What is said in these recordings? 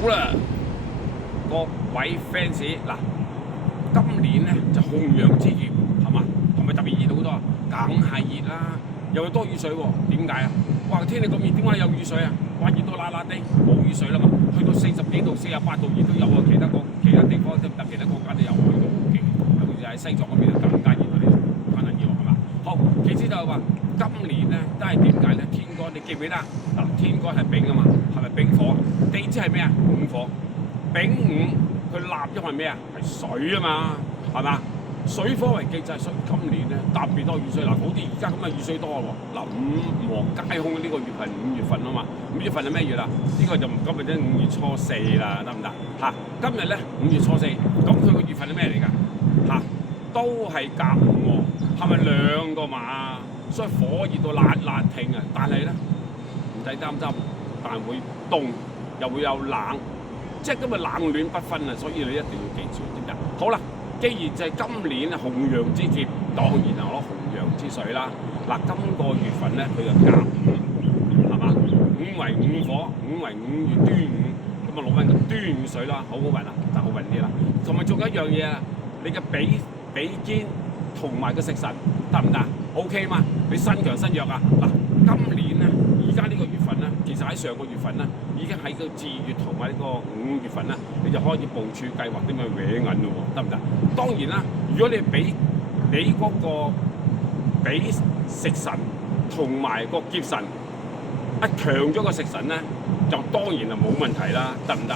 好啦，各位 fans 嗱，今年咧就紅陽之月係嘛，係咪特別熱好多啊？梗係熱啦，又有多雨水喎。點解啊？哇！天氣咁熱，點解有雨水啊？哇！熱到辣辣地，冇雨水啦嘛，去到40幾度、48度熱都有啊。其他地方其他國家都有去到好勁，尤其是喺西藏嗰邊就更加熱啊！你可能要係嘛？好，其次就係話今年咧都係點解咧？天干你記唔記得啊？嗱，天干係丙啊嘛，係咪丙火？地支係咩啊？午火。丙午佢立咗係咩啊？係水啊嘛，係嘛？水火為忌就係，所以今年咧特別多雨水。嗱，好似而家咁嘅雨水多喎。嗱，五黃皆空呢個月係5月份啊嘛。5月份係咩月啊？呢個就今日咧5月初4啦，得唔得？嚇，今日咧5月初4，咁佢個月份係咩嚟㗎？嚇，都係甲午喎，係咪兩個馬？所以火熱到辣辣㷫啊！但係咧唔使擔心，但係會凍又會有冷，即係今日冷暖不分啊！所以你一定要記住，知唔知？好啦。既然就係今年紅陽之節，當然係攞紅陽之水啦。嗱，今個月份咧，佢就甲午，係嘛？午為午火，午為5月端午，咁啊攞翻個端午水啦，好好運啊，就好運啲啦。同埋仲有一樣嘢啊，你嘅比肩同埋個食神得唔得 ？OK 嘛？你身強身弱啊？嗱，今年咧，而家呢個月份咧，其實喺上個月份咧，已經喺個2月同埋呢個5月份咧，你就開始部署計劃點樣搲銀咯喎，得唔得？當然啦，如果你俾你嗰個俾食神同埋個劫神一強咗個食神咧，就當然係冇問題啦，得唔得？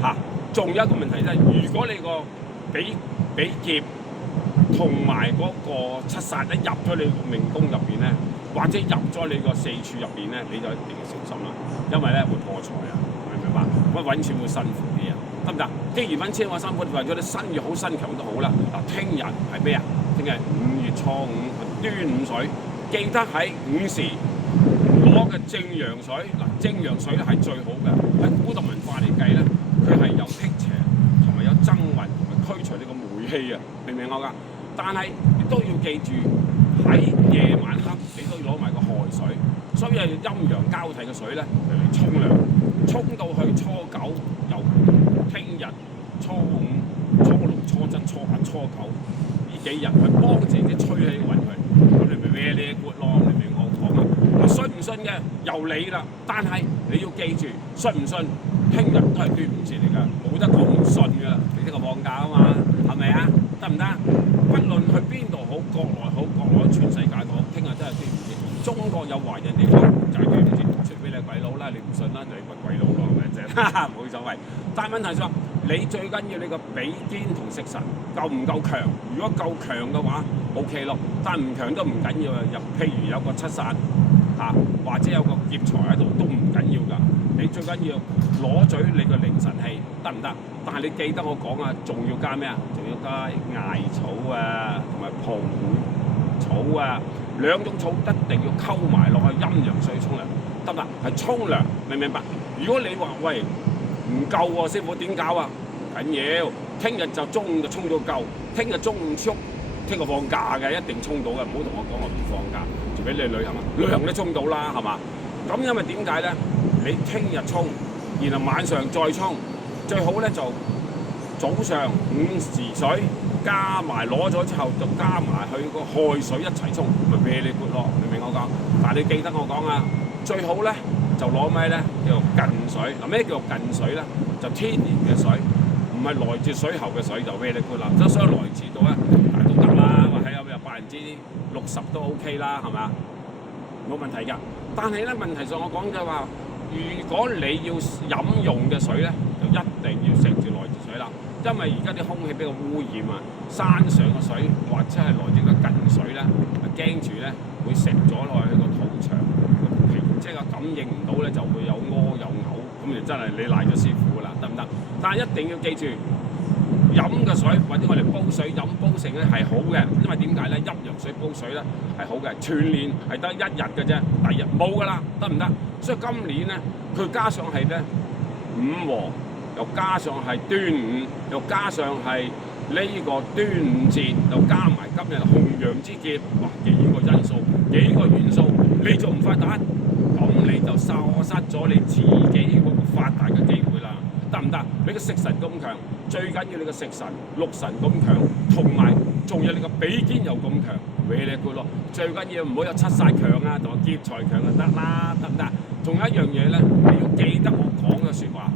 嚇，仲有一個問題咧，如果你個俾劫同埋嗰個七殺一入咗你個命宮入邊咧，或者入咗你個四柱入邊咧，你就一定要小心啦，因為咧會破財啊，明唔明白？咁揾錢會辛苦啲啊，得唔得？既然揾錢我辛苦，為咗你身弱好身強都好啦。嗱，聽日係咩啊？聽日5月初5端午水，記得喺午時攞嘅正陽水。嗱，正陽水咧係最好嘅，喺古代文化嚟計咧，佢係有辟邪同埋有增運同埋驅除你個霉氣啊，明唔明我㗎？但係你都要記住喺夜晚黑，你都要攞埋個亥水，所以係陰陽交替嘅水咧嚟沖涼，沖到去初9，由聽日初5、初6、初7、初8、初9呢幾日去幫自己吹氣運佢，咁你咪咩呢骨咯？你明我講啊？你信唔信嘅由你啦，但係你要記住，信唔信聽日都係端午節嚟㗎，冇得講唔信㗎，你呢個放假啊嘛，係咪啊？得唔得？不論去邊度好，國內好，國外全世界都好，聽日都係端午節。中國有華人地方就係端午節，除非你係鬼佬啦，你唔信啦，你咪鬼佬咯，咪啫，冇所謂。但係問題就係你最緊要你個比肩同食神夠唔夠強？如果夠強嘅話 ，OK 咯。但係唔強都唔緊要啊。譬如有個七殺嚇，或者有個劫財喺度都唔緊要㗎。你最緊要攞嘴你個凌神氣得唔得？但係你記得我講啊，仲要加咩啊？仲要加艾草啊，同埋蒲草啊，兩種草一定要溝埋落去陰陽水沖涼，得唔得？係沖涼，明唔明白？如果你話喂唔夠喎，師傅點搞啊？唔緊要，聽日就中午就沖到夠，聽日中午沖，聽日放假嘅，一定沖到嘅，唔好同我講我唔放假，除非你旅行啊，旅行都沖到啦，係嘛？咁因為點解咧？你聽日沖，然後晚上再沖，最好咧就早上午時水加埋攞咗之後，就加埋去個亥水一齊沖，咪咩你活咯？明唔明我講？但係你記得我講啊，最好咧就攞咩咧？叫做近水。嗱，咩叫做近水咧？就天然嘅水，唔係來自水喉嘅水就咩你活啦。即係所以來自到咧，但係都得啦，或者有60%都 OK 啦，係咪？冇問題㗎。但係咧問題上我講就話，如果你要飲用嘅水咧，就一定要食住來自水啦。因為而家啲空氣比較污染啊，山上嘅水或者係來自嘅近水咧，驚住咧會食咗落去個肚腸個皮，即係感應唔到咧，就會有屙有嘔，咁就真係你賴咗師傅㗎啦，得唔得？但係一定要記住，飲嘅水或者我哋煲水飲煲成咧係好嘅，因為點解咧？陰陽水煲水咧係好嘅，全年係得1日嘅啫，第二日冇㗎啦，得唔得？所以今年咧，佢加上係咧午黃，又加上係端午，又加上係呢個端午節，又加埋今日紅陽之節，哇！幾個因素，幾個元素，你仲唔發達？咁你就喪失咗你自己嗰個發達嘅機會啦。嘅食神咁強，最緊要你嘅食神六神咁強，同埋仲有你個比肩又咁強，very good 咯。最緊要唔好有七殺強啊，同埋劫財強就得啦，得唔得？仲有一樣嘢咧，你要記得我講嘅説話。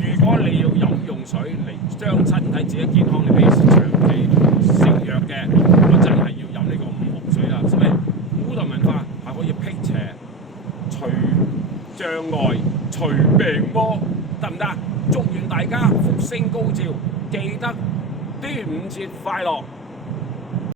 如果你要飲用水嚟將身體自己健康嚟俾長期食藥嘅，我真係要飲呢個五紅水啦。所以古代文化係可以辟邪、除障礙、除病魔，得唔得？祝願大家福星高照，記得端午節快樂！